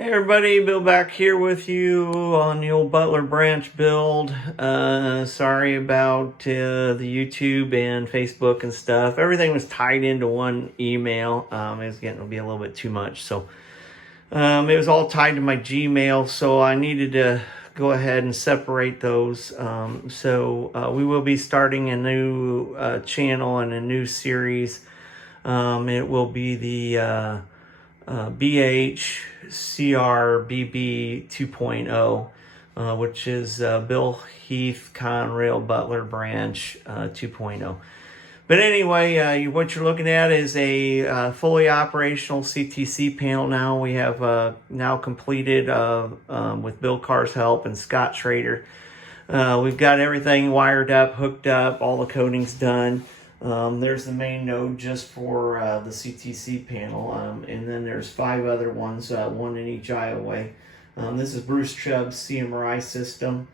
Hey everybody, Bill back here with you on the old Butler branch build. Sorry about the YouTube and Facebook and stuff. Everything was tied into one email. It was getting to be a little bit too much. So it was all tied to my Gmail. So I needed to go ahead and separate those. We will be starting a new channel and a new series. It will be the BHCRBB 2.0, which is Bill Heath Conrail Butler Branch 2.0. But anyway, what you're looking at is a fully operational CTC panel now. We have now completed with Bill Carr's help and Scott Schrader. We've got everything wired up, hooked up, all the coating's done. There's the main node just for the CTC panel, and then there's 5 other ones, one in each eye away. This is Bruce Chubb's CMRI system.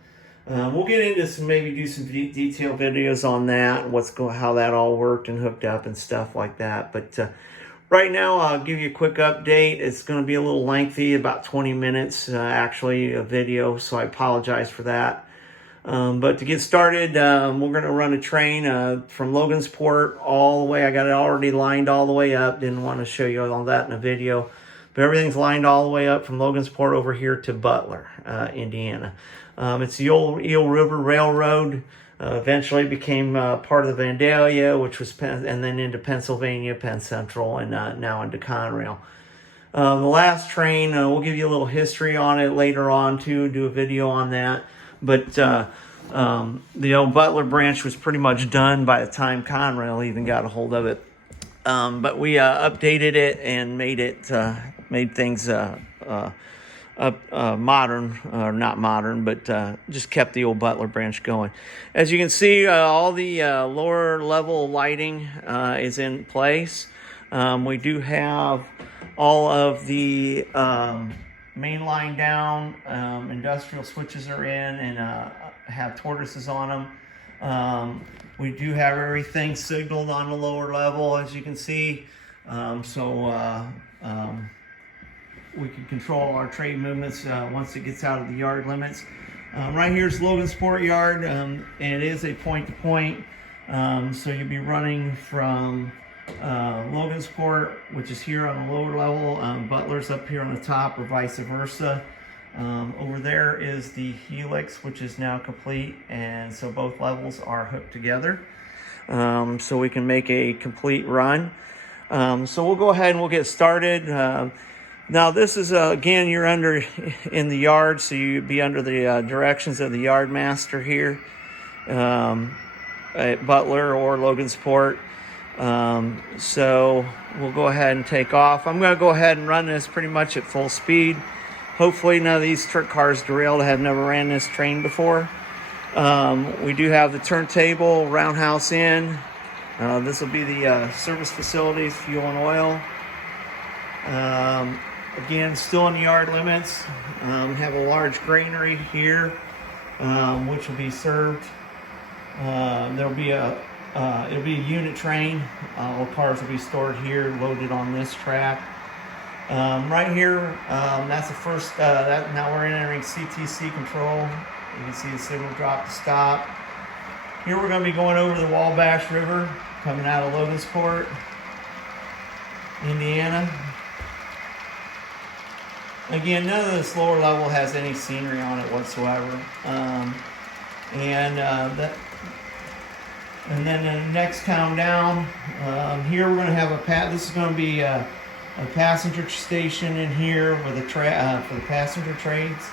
We'll get into do some detailed videos on that, and how that all worked and hooked up and stuff like that. But right now, I'll give you a quick update. It's going to be a little lengthy, about 20 minutes actually, a video, so I apologize for that. But to get started, we're going to run a train from Logansport all the way. I got it already lined all the way up. Didn't want to show you all that in a video. But everything's lined all the way up from Logansport over here to Butler, Indiana. It's the old Eel River Railroad. Eventually became part of the Vandalia, which was and then into Pennsylvania, Penn Central, and now into Conrail. The last train, we'll give you a little history on it later on too, do a video on that. But the old Butler branch was pretty much done by the time Conrail even got a hold of it. But we updated it and made things modern, or not modern, but just kept the old Butler branch going. As you can see, all the lower level lighting is in place. We do have all of the main line down, industrial switches are in and have tortoises on them. We do have everything signaled on the lower level, as you can see, we can control our trade movements once it gets out of the yard limits. Right here's Logansport yard, and it is a point-to-point, so you'll be running from Logansport, which is here on the lower level, Butler's up here on the top, or vice versa. Over there is the Helix, which is now complete, and so both levels are hooked together, so we can make a complete run. So we'll go ahead and we'll get started. Now this is again, you're in the yard, so you'd be under the directions of the yard master here at Butler or Logansport. So we'll go ahead and take off. I'm going to go ahead and run this pretty much at full speed. Hopefully none of these trick cars derailed. I have never ran this train before. We do have the turntable, roundhouse in. This will be the service facilities, fuel and oil. Again, still in the yard limits. Have a large granary here, which will be served. There'll be it'll be a unit train. All cars will be stored here, loaded on this track. Right here, that's the first, now we're entering CTC control. You can see the signal drop to stop. Here we're going to be going over the Wabash River, coming out of Logansport, Indiana. Again, none of this lower level has any scenery on it whatsoever. And then the next countdown, here we're going to have this is going to be a passenger station in here with for the passenger trades.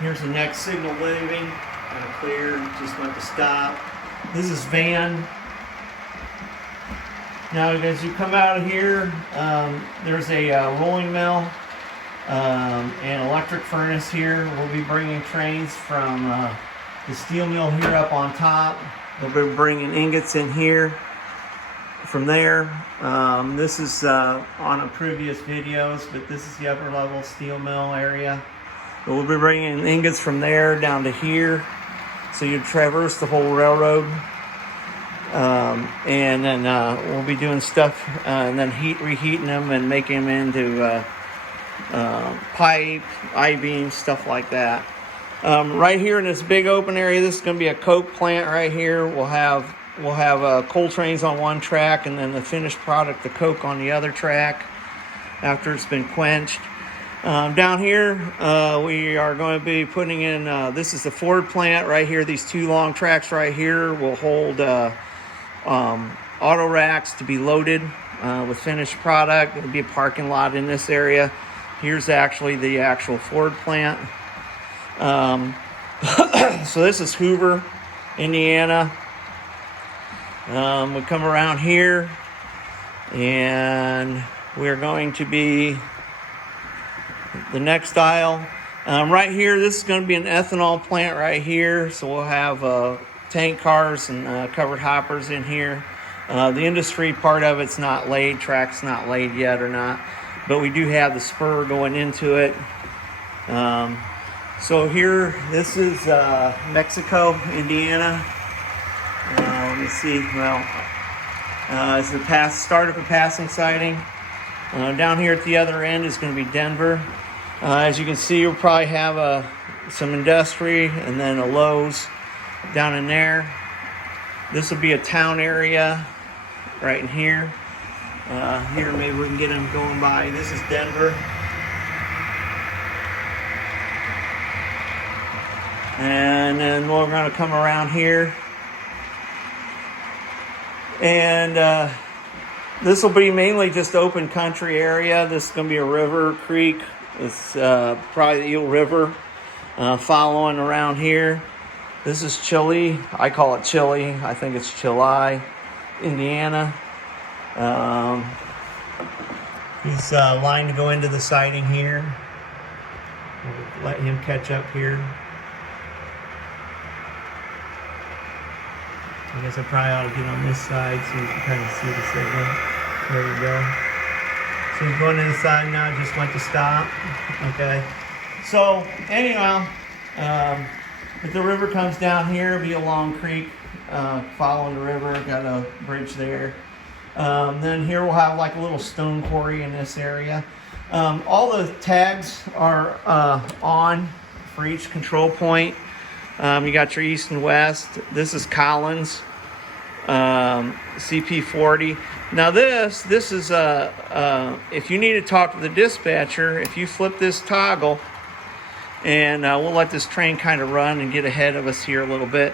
Here's the next signal leaving. Clear, just went to stop. This is van. Now as you come out of here, there's a rolling mill. An electric furnace here. We'll be bringing trains from the steel mill here up on top. We'll be bringing ingots in here from there. This is on a previous videos, but this is the upper level steel mill area. But we'll be bringing ingots from there down to here. So you traverse the whole railroad. And then we'll be doing stuff and then reheating them and making them into pipe, I-beam, stuff like that. Right here in this big open area, this is going to be a coke plant right here. We'll have coal trains on one track, and then the finished product, the coke, on the other track after it's been quenched. Down here, we are going to be putting in, this is the Ford plant right here. These two long tracks right here will hold auto racks to be loaded with finished product. It'll be a parking lot in this area. Here's actually the actual Ford plant. So this is Hoover, Indiana. We come around here, and we're going to be the next aisle. Right here, this is going to be an ethanol plant right here. So we'll have tank cars and covered hoppers in here. The industry part of it's not laid, track's not laid yet or not, but we do have the spur going into it. So here, this is Mexico, Indiana. Let me see. Well, it's the start of a passing sighting. Down here at the other end is going to be Denver. As you can see, you'll probably have some industry and then a Lowe's down in there. This will be a town area right in here. Here, maybe we can get them going by. This is Denver. And then we're going to come around here. And this will be mainly just open country area. This is going to be a river, creek. It's probably the Eel River following around here. This is Chile. I call it Chile. I think it's Chile, Indiana. He's lined to go into the siding here. We'll let him catch up here. I guess I probably ought to get on this side so you can kind of see the signal. There we go. So he's going inside now, just went to stop. Okay. So anyhow, if the river comes down here, it'll be a long creek following the river. Got a bridge there. Then here we'll have like a little stone quarry in this area. All the tags are on for each control point. You got your east and west. This is Collins, CP40. Now this is if you need to talk to the dispatcher, if you flip this toggle, and we'll let this train kind of run and get ahead of us here a little bit.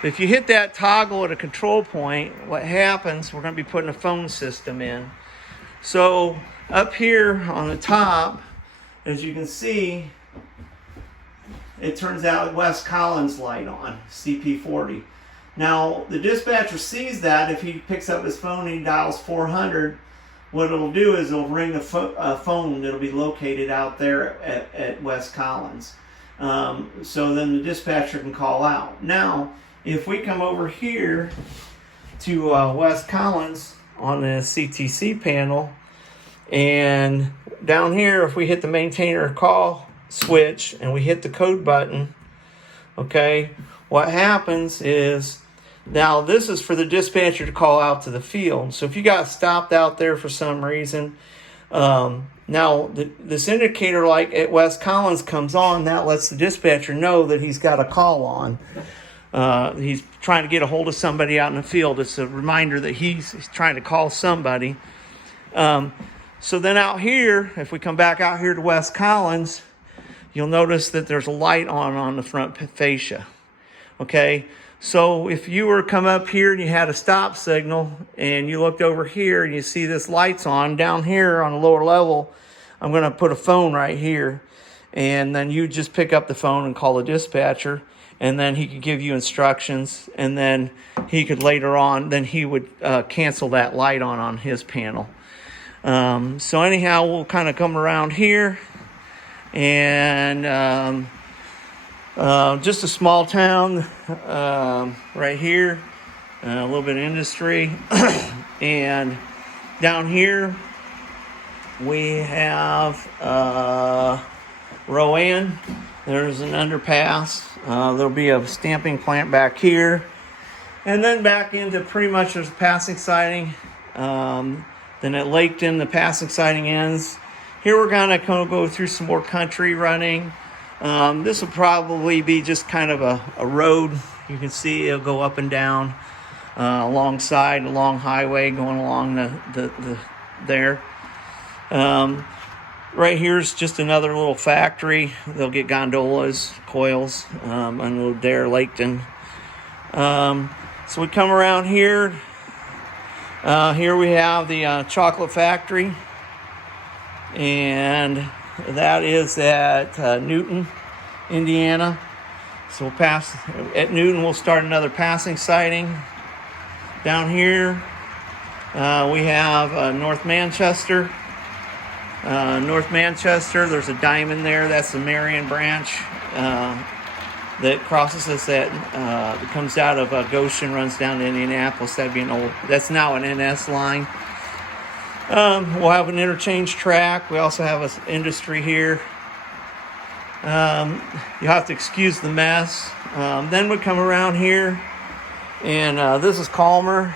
But if you hit that toggle at a control point, what happens, we're going to be putting a phone system in. So up here on the top, as you can see, it turns out West Collins light on, CP40. Now, the dispatcher sees that. If he picks up his phone and he dials 400, what it'll do is it'll ring a phone that'll be located out there at West Collins. So then the dispatcher can call out. Now, if we come over here to West Collins on the CTC panel, and down here, if we hit the maintainer call switch and we hit the code button, okay, what happens is, now this is for the dispatcher to call out to the field. So if you got stopped out there for some reason, now this indicator light at West Collins comes on. That lets the dispatcher know that he's got a call on. He's trying to get a hold of somebody out in the field. It's a reminder that he's trying to call somebody. So then out here, if we come back out here to West Collins, you'll notice that there's a light on the front fascia. Okay, so if you were to come up here and you had a stop signal and you looked over here and you see this light's on, down here on the lower level, I'm going to put a phone right here. And then you just pick up the phone and call the dispatcher, and then he could give you instructions, and then he could later on, then he would cancel that light on his panel. So anyhow, we'll kind of come around here, and just a small town right here, a little bit of industry. And down here we have Rowan. There's an underpass. There'll be a stamping plant back here. And then back into pretty much there's a passing siding. Then at Laketon, the passing siding ends. Here we're gonna kind of go through some more country running. This will probably be just kind of a road. You can see it'll go up and down alongside a long highway going along there. Right here's just another little factory. They'll get gondolas, coils, unload there, Laketon. So we come around here. Here we have the chocolate factory, and that is at Newton, Indiana. So we'll pass at Newton. We'll start another passing siding. Down here we have North Manchester. North Manchester, there's a diamond there. That's the Marion branch that crosses us that comes out of Goshen, runs down to Indianapolis. That'd be that's now an NS line. We'll have an interchange track. We also have an industry here. You'll have to excuse the mess. Then we come around here, and this is calmer.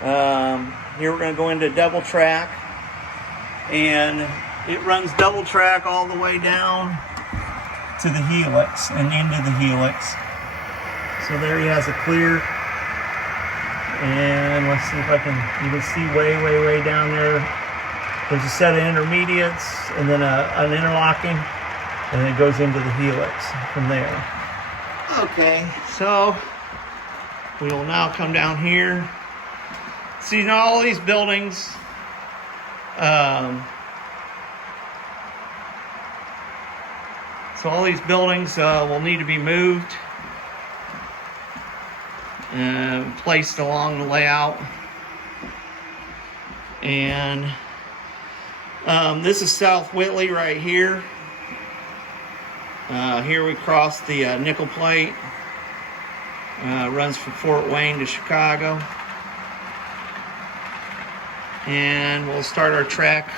Here we're going to go into double track, and it runs double track all the way down to the Helix and into the Helix. So there he has a clear, and let's see if you can see way down there. There's a set of intermediates and then an interlocking, and then it goes into the Helix from there. Okay, so we will now come down here. See, now all these buildings, so all these buildings will need to be moved and placed along the layout. And this is South Whitley right here. Here we cross the nickel plate. Runs from Fort Wayne to Chicago. And we'll start our track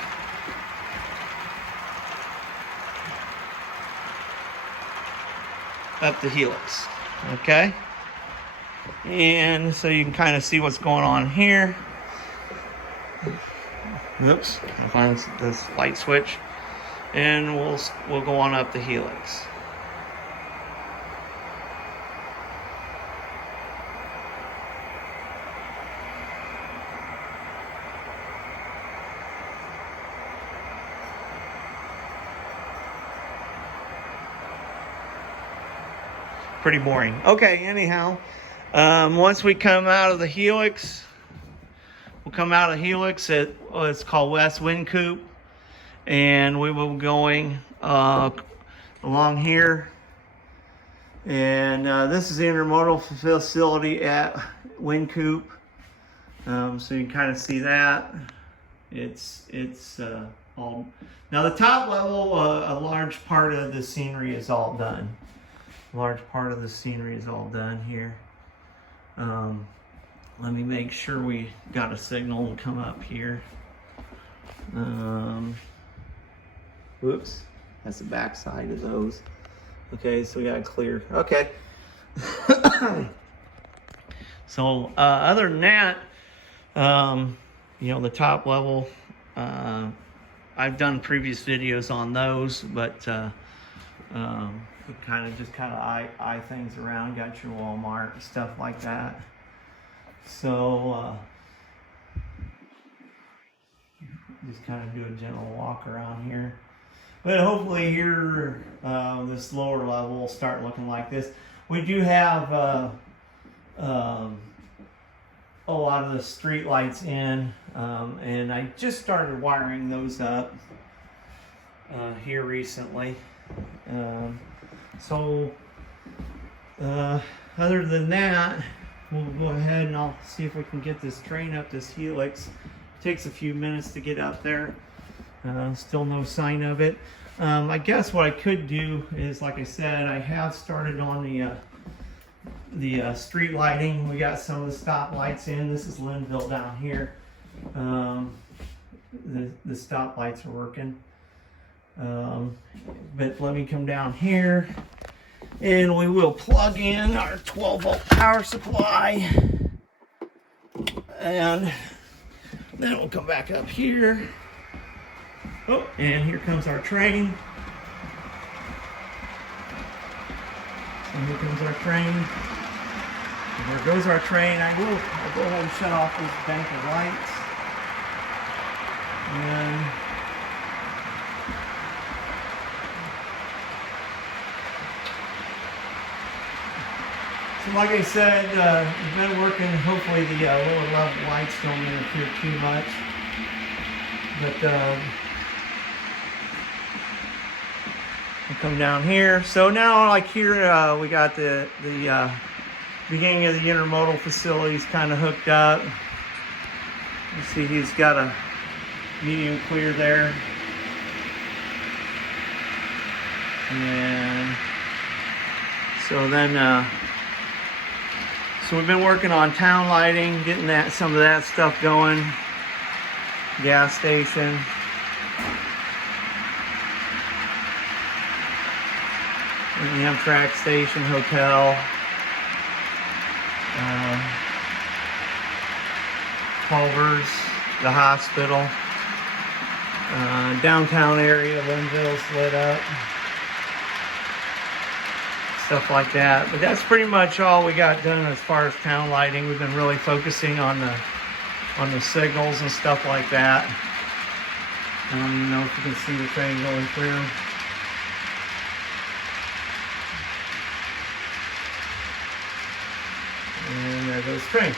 up the Helix. Okay? And so you can kind of see what's going on here. Oops, I'll find this light switch. And we'll go on up the Helix. Pretty boring. Okay, anyhow, once we come out of the Helix, we'll come out of Helix at it's called West Wynkoop, and we will be going along here. And this is the intermodal facility at Wynkoop. So you can kind of see that. It's all now the top level. A large part of the scenery is all done. Large part of the scenery is all done here. Let me make sure we got a signal and come up here. Whoops, that's the back side of those. Okay, so we got clear. Okay. So other than that, the top level, I've done previous videos on those, but kind of eye things around, got your Walmart, stuff like that. So just kind of do a gentle walk around here. But hopefully here, this lower level will start looking like this. We do have a lot of the street lights in, and I just started wiring those up here recently. So other than that, we'll go ahead and I'll see if we can get this train up this Helix. It takes a few minutes to get up there. Still no sign of it. I guess what I could do is, like I said, I have started on the street lighting. We got some of the stop lights in. This is Linville down here. The stop lights are working. But let me come down here And we will plug in our 12-volt power supply. And then we'll come back up here. Oh, and here comes our train. And here comes our train. And there goes our train. I'll go ahead and shut off this bank of lights. And so like I said, we've been working, hopefully the lower level lights don't interfere too much. But we'll come down here. So now like here we got the beginning of the intermodal facilities kind of hooked up. You see he's got a medium clear there. And so then so we've been working on town lighting, getting some of that stuff going. Gas station. The Amtrak station, hotel. Culver's, the hospital. Downtown area, Linville's lit up. Stuff like that. But that's pretty much all we got done as far as town lighting. We've been really focusing on the signals and stuff like that. I don't even know if you can see the train going through. And there goes the train.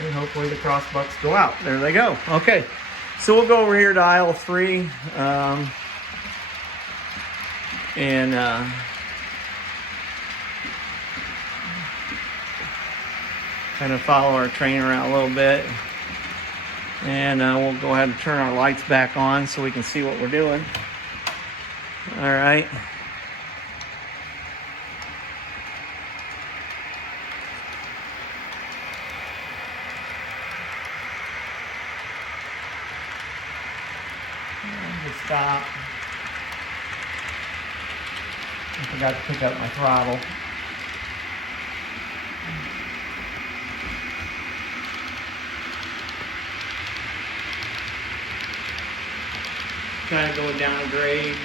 And hopefully the crossbucks go out. There they go. Okay, so we'll go over here to aisle 3. And kind of follow our train around a little bit. And we'll go ahead and turn our lights back on so we can see what we're doing. All right. Stop. I forgot to pick up my throttle. Kind of going down a grade.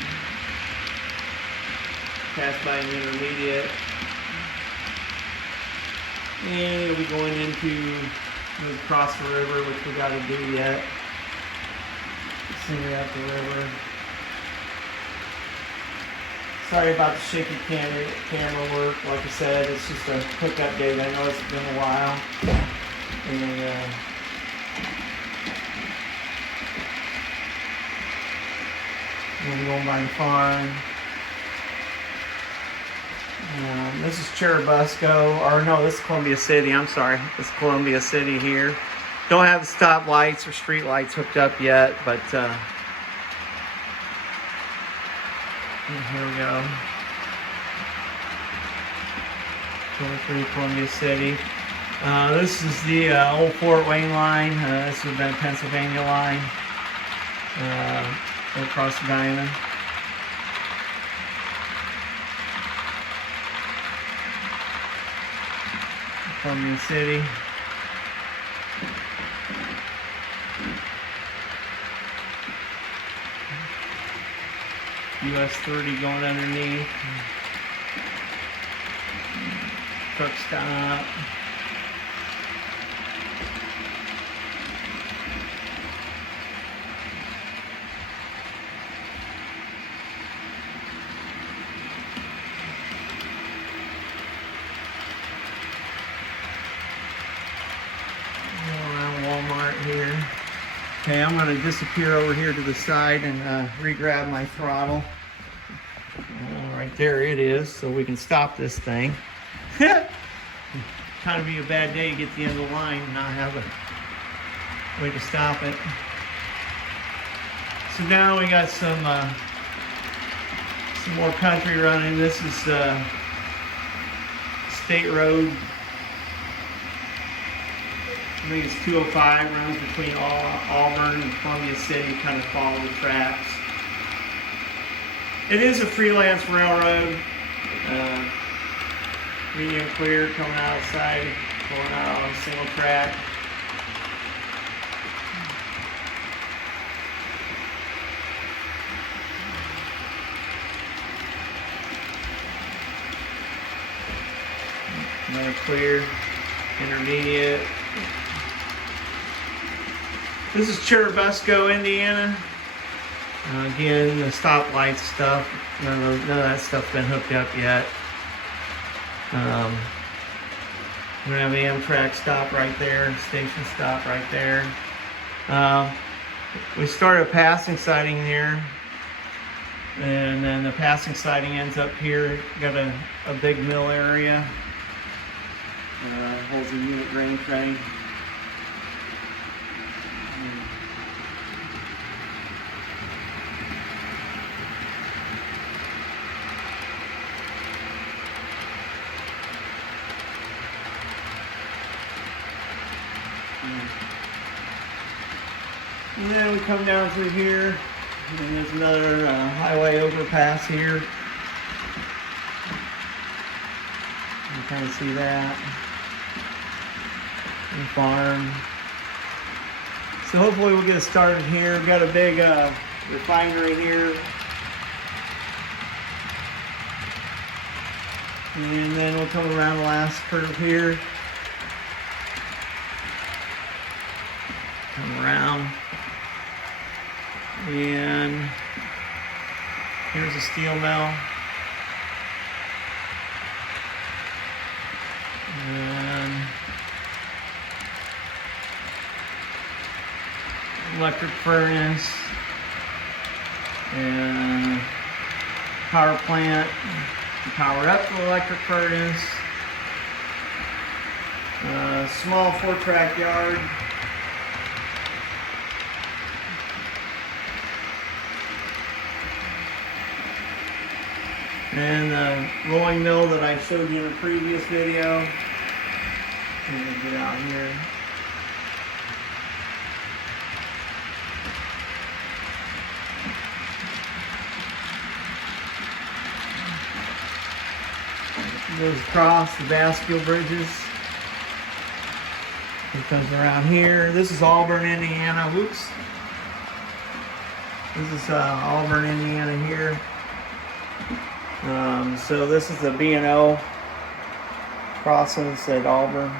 Pass by an intermediate. And we'll be going into across the river, which we got to do yet. Send it up the river. Sorry about the shaky camera work. Like I said, it's just a quick update. I know it's been a while. And we're going by the farm. This is Churubusco, or no, this is Columbia City. I'm sorry, this is Columbia City here. Don't have the stop lights or street lights hooked up yet, but here we go. 23 Columbia City. This is the old Fort Wayne line. This would have been Pennsylvania line. Across the diamond. Columbia City. US 30 going underneath. Truck stop. Around Walmart here. Okay, I'm going to disappear over here to the side and re-grab my throttle. Right there it is, so we can stop this thing. Kind of be a bad day to get to the end of the line and not have a way to stop it. So now we got some more country running. This is State Road. I think it's 205, runs between Auburn and Columbia City, kind of follow the tracks. It is a freelance railroad. Medium clear coming outside, going out on a single track. Another clear, intermediate. This is Churubusco, Indiana. Again, the stoplight stuff, none of that stuff's been hooked up yet. We're gonna have the Amtrak stop right there, station stop right there. We started a passing siding here, and then the passing siding ends up here. Got a big mill area. Holds a unit grain train. And then we come down through here, and there's another highway overpass here. You can kind of see that. And farm. So hopefully we'll get it started here. We've got a big refinery here. And then we'll come around the last curve here. Come around. And here's a steel mill. And electric furnace. And power plant. Power up the electric furnace. Small 4-track yard. And the rolling mill that I showed you in a previous video. I'm gonna get out here. It goes across the Bascule bridges. It comes around here. This is Auburn, Indiana. Whoops. This is Auburn, Indiana here. So this is the B&O crossings at Auburn.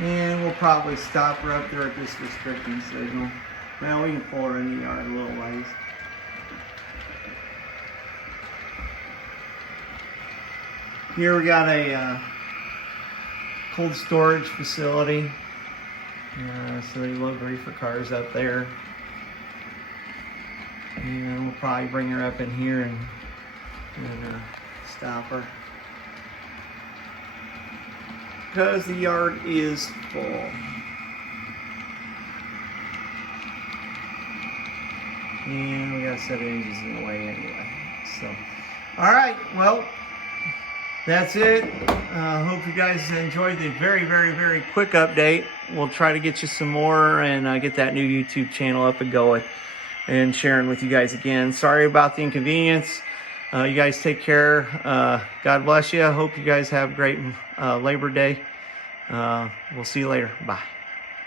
And we'll probably stop her up there at this restricting signal. Well, we can pull her in the yard a little ways. Here we got a cold storage facility. So they load reefer cars up there. And we'll probably bring her up in here and stop her. Because the yard is full. And we got 7 inches in the way anyway. So, alright, well, that's it. Hope you guys enjoyed the very, very, very quick update. We'll try to get you some more and get that new YouTube channel up and going and sharing with you guys again. Sorry about the inconvenience. You guys take care. God bless you. I hope you guys have a great Labor Day. We'll see you later. Bye.